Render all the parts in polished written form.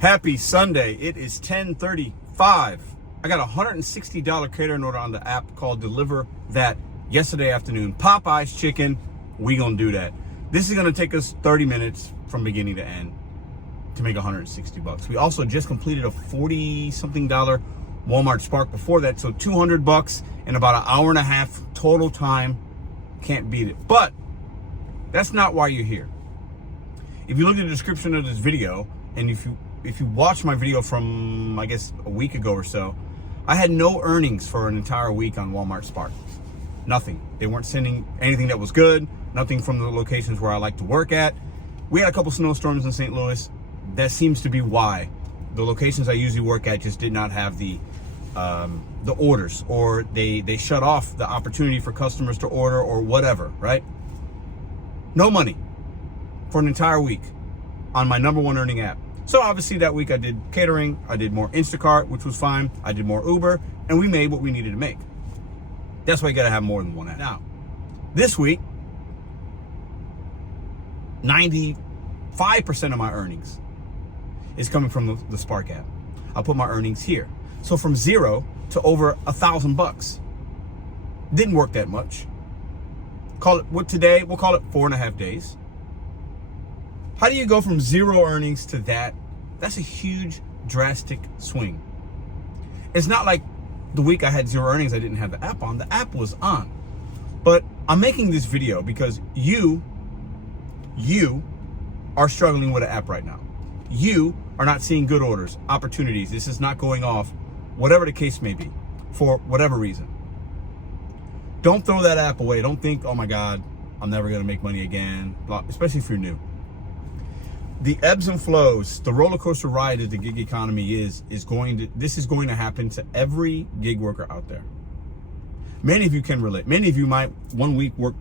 Happy Sunday. It is 10:35. I got a $160 catering order on the app called DeliverThat yesterday afternoon. Popeye's chicken. We gonna do that. This is gonna take us 30 minutes from beginning to end to make 160 bucks. We also just completed a 40-something dollar Walmart Spark before that, so 200 bucks in about an hour and a half total time. Can't beat it. But that's not why you're here. If you look at the description of this video, and if you watch my video from, I guess, a week ago or so, I had no earnings for an entire week on Walmart Spark. Nothing. They weren't sending anything that was good, nothing from the locations where I like to work at. We had a couple snowstorms in St. Louis. That seems to be why. The locations I usually work at just did not have the orders, or they shut off the opportunity for customers to order or whatever, right? No money for an entire week on my #1 earning app. So obviously that week I did catering, I did more Instacart, which was fine. I did more Uber, and we made what we needed to make. That's why you gotta have more than one app. Now, this week, 95% of my earnings is coming from the Spark app. I'll put my earnings here. So from 0 to over 1,000 bucks. Didn't work that much. Call it, what today, we'll call it 4.5 days. How do you go from 0 earnings to that? That's a huge, drastic swing. It's not like the week I had 0 earnings, I didn't have the app on. The app was on. But I'm making this video because you are struggling with an app right now. You are not seeing good orders, opportunities. This is not going off, whatever the case may be, for whatever reason. Don't throw that app away. Don't think, oh my God, I'm never gonna make money again, especially if you're new. The ebbs and flows, the roller coaster ride that the gig economy is going to happen to every gig worker out there. Many of you can relate. Many of you might one week work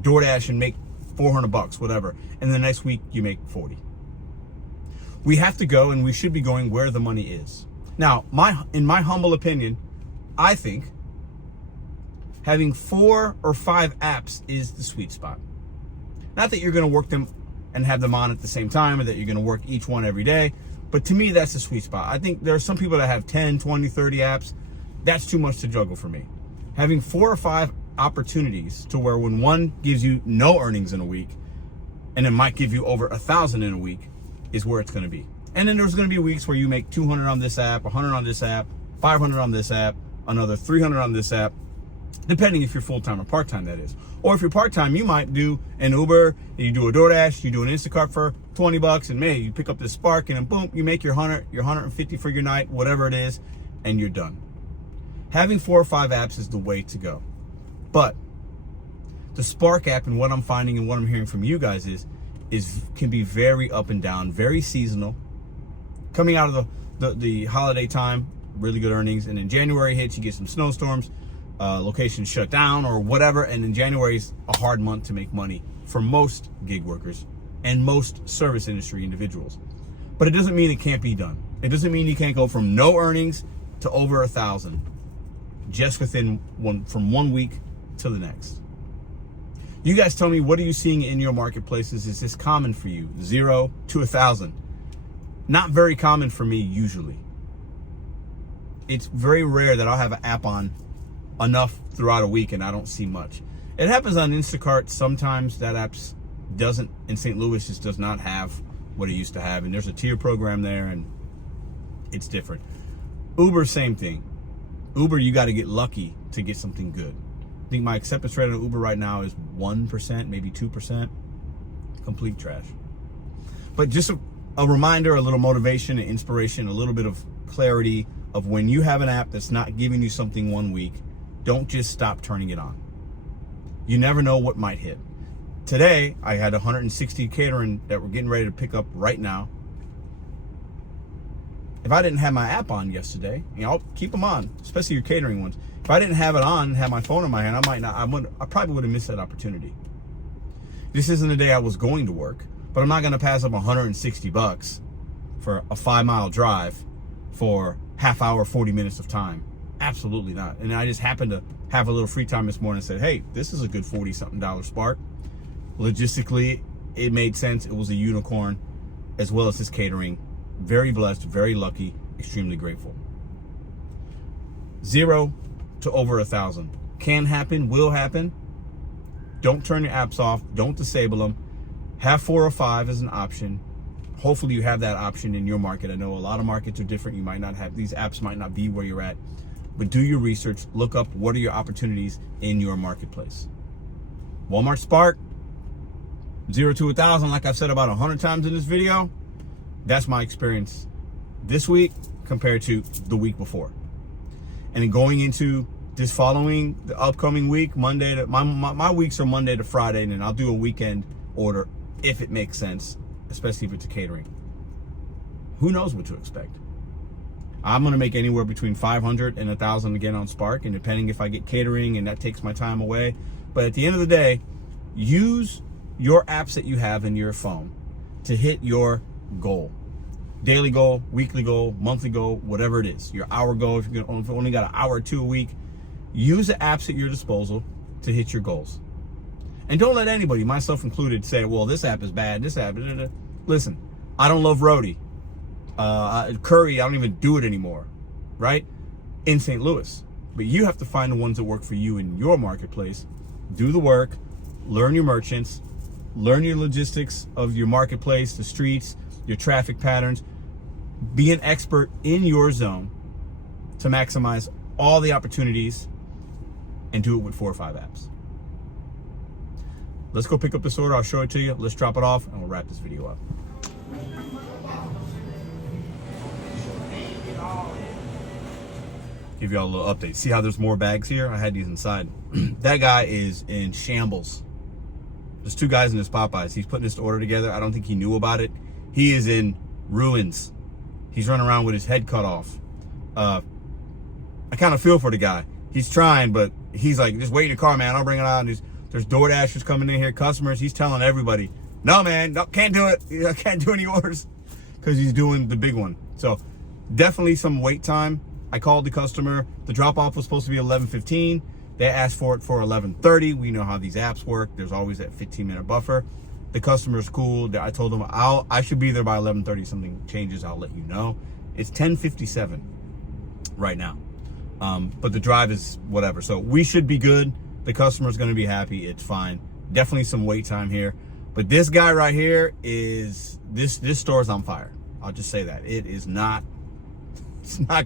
DoorDash and make 400 bucks, whatever, and the next week you make 40. We have to go, and we should be going where the money is. Now, in my humble opinion, I think having 4 or 5 apps is the sweet spot. Not that you're going to work them and have them on at the same time, or that you're going to work each one every day. But to me, that's the sweet spot. I think there are some people that have 10, 20, 30 apps. That's too much to juggle for me. Having 4 or 5 opportunities to where when one gives you no earnings in a week, and it might give you over 1,000 in a week, is where it's going to be. And then there's going to be weeks where you make 200 on this app, 100 on this app, 500 on this app, another 300 on this app, depending if you're full-time or part-time, that is. Or if you're part-time, you might do an Uber, you do a DoorDash, you do an Instacart for 20 bucks, and man, you pick up this Spark, and then boom, you make your 100, your 150 for your night, whatever it is, and you're done. Having 4 or 5 apps is the way to go. But the Spark app, and what I'm finding and what I'm hearing from you guys can be very up and down, very seasonal. Coming out of the holiday time, really good earnings, and then January hits, you get some snowstorms, locations shut down or whatever, and then January is a hard month to make money for most gig workers and most service industry individuals. But it doesn't mean it can't be done. It doesn't mean you can't go from no earnings to over 1,000 just within from one week to the next. You guys tell me, what are you seeing in your marketplaces? Is this common for you? 0 to 1,000. Not very common for me usually. It's very rare that I'll have an app on enough throughout a week and I don't see much. It happens on Instacart sometimes. That app doesn't, in St. Louis, just does not have what it used to have, and there's a tier program there and it's different. Uber, same thing. Uber, you got to get lucky to get something good. I think my acceptance rate on Uber right now is 1%, maybe 2%. Complete trash. But just a reminder, a little motivation and inspiration, a little bit of clarity of when you have an app that's not giving you something one week, don't just stop turning it on. You never know what might hit. Today, I had 160 catering that we're getting ready to pick up right now. If I didn't have my app on yesterday, I'll keep them on, especially your catering ones. If I didn't have it on, have my phone in my hand, I probably would have missed that opportunity. This isn't a day I was going to work, but I'm not going to pass up 160 bucks for a 5-mile drive for half hour, 40 minutes of time. Absolutely not. And I just happened to have a little free time this morning and said, hey, this is a good $40-something Spark. Logistically, it made sense. It was a unicorn, as well as this catering. Very blessed, very lucky, extremely grateful. 0 to over 1,000. Can happen, will happen. Don't turn your apps off. Don't disable them. Have 4 or 5 as an option. Hopefully you have that option in your market. I know a lot of markets are different. You might not have, these apps might not be where you're at, but do your research. Look up what are your opportunities in your marketplace. Walmart Spark, 0 to 1,000, like I've said about 100 times in this video. That's my experience this week compared to the week before. And then going into this following, the upcoming week, Monday to, my weeks are Monday to Friday, and then I'll do a weekend order if it makes sense, especially if it's a catering. Who knows what to expect? I'm gonna make anywhere between 500 and 1,000 again on Spark, and depending if I get catering and that takes my time away. But at the end of the day, use your apps that you have in your phone to hit your goal. Daily goal, weekly goal, monthly goal, whatever it is. Your hour goal, if you only got an hour or 2 a week, use the apps at your disposal to hit your goals. And don't let anybody, myself included, say, well, this app is bad, this app, Listen, I don't love Roadie. Curry, I don't even do it anymore, right? In St. Louis. But you have to find the ones that work for you in your marketplace. Do the work, learn your merchants, learn your logistics of your marketplace, the streets, your traffic patterns. Be an expert in your zone to maximize all the opportunities and do it with 4 or 5 apps. Let's go pick up this order. I'll show it to you. Let's drop it off and we'll wrap this video up. Give y'all a little update. See how there's more bags here? I had these inside. That guy is in shambles. There's 2 guys in his Popeyes. He's putting this order together. I don't think he knew about it. He is in ruins. He's running around with his head cut off. I kind of feel for the guy. He's trying, but he's like, just wait in your car, man. I'll bring it out. And there's DoorDashers coming in here, customers. He's telling everybody, no, man, no, can't do it. I can't do any orders because he's doing the big one. So definitely some wait time. I called the customer. The drop-off was supposed to be 11:15. They asked for it for 11:30. We know how these apps work. There's always that 15-minute buffer. The customer's cool. I told them I should be there by 11:30. Something changes, I'll let you know. It's 10:57 right now. But the drive is whatever. So we should be good. The customer's going to be happy. It's fine. Definitely some wait time here. But this guy right here is, this store's on fire. I'll just say that. It's not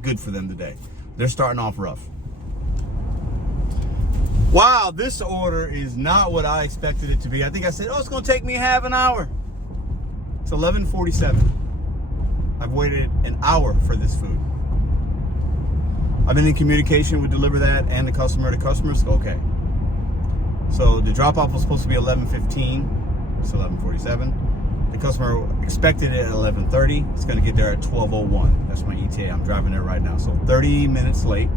good for them today. They're starting off rough. Wow, this order is not what I expected it to be. I think I said, oh, it's going to take me half an hour. It's 11:47. I've waited an hour for this food. I've been in communication with DeliverThat and the customer. The customer's okay. So the drop-off was supposed to be 11:15. It's 11:47. The customer expected it at 11:30. It's going to get there at 12:01. That's my ETA. I'm driving there right now. So 30 minutes late.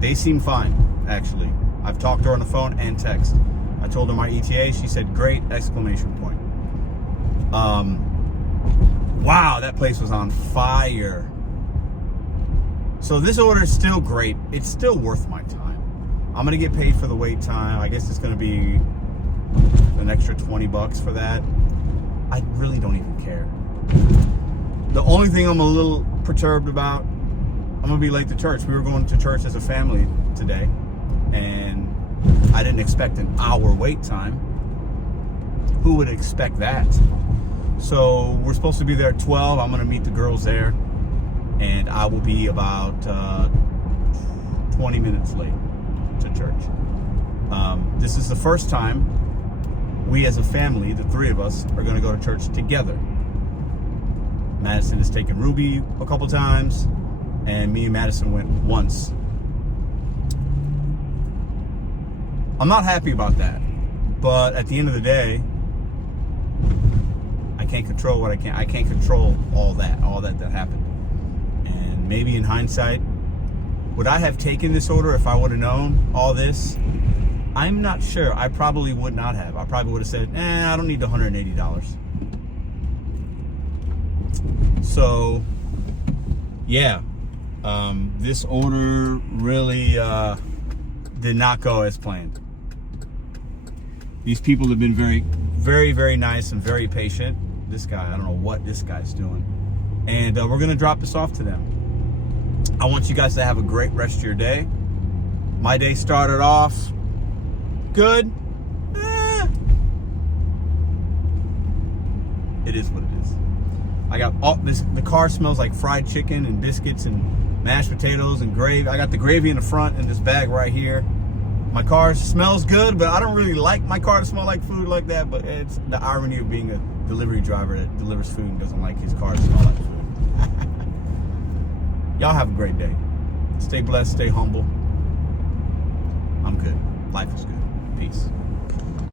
They seem fine, actually. I've talked to her on the phone and text. I told her my ETA. She said, great, exclamation point. Wow, that place was on fire. So this order is still great. It's still worth my time. I'm going to get paid for the wait time. I guess it's going to be an extra $20 for that. I really don't even care. The only thing I'm a little perturbed about, I'm going to be late to church. We were going to church as a family today, and I didn't expect an hour wait time. Who would expect that? So we're supposed to be there at 12. I'm going to meet the girls there, and I will be about 20 minutes late to church. This is the first time we as a family, the 3 of us, are going to go to church together. Madison has taken Ruby a couple times, and me and Madison went once. I'm not happy about that, but at the end of the day, I can't control what I can't. I can't control all that happened. And maybe in hindsight, would I have taken this order if I would have known all this? I'm not sure. I probably would not have. I probably would have said, I don't need the $180. So, yeah, this order really did not go as planned. These people have been very, very, very nice and very patient. This guy, I don't know what this guy's doing. And we're going to drop this off to them. I want you guys to have a great rest of your day. My day started off good. It is what it is. I got all this. The car smells like fried chicken and biscuits and mashed potatoes and gravy. I got the gravy in the front and this bag right here. My car smells good, but I don't really like my car to smell like food like that. But it's the irony of being a delivery driver that delivers food and doesn't like his car to smell like food. Y'all have a great day. Stay blessed, stay humble. I'm good. Life is good. Peace.